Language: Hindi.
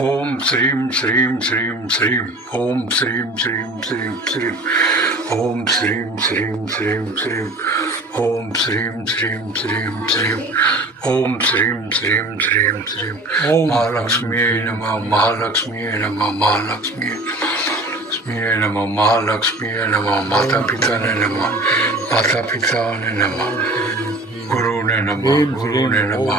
ओम श्रीं श्रीं श्रीं श्रीं ओम श्रीं श्रीं श्रीं श्रीं ओम श्रीं श्रीं श्रीं श्रीं ओम श्रीं श्रीं श्रीं श्रीं ओम श्रीं श्रीं श्रीं श्रीं महालक्ष्मी नमः महालक्ष्मी नमः महालक्ष्मी नमः महालक्ष्मी नमः माता पिता ने नमः माता पिता ने नमः गुरु ने नमः गुरु ने नमः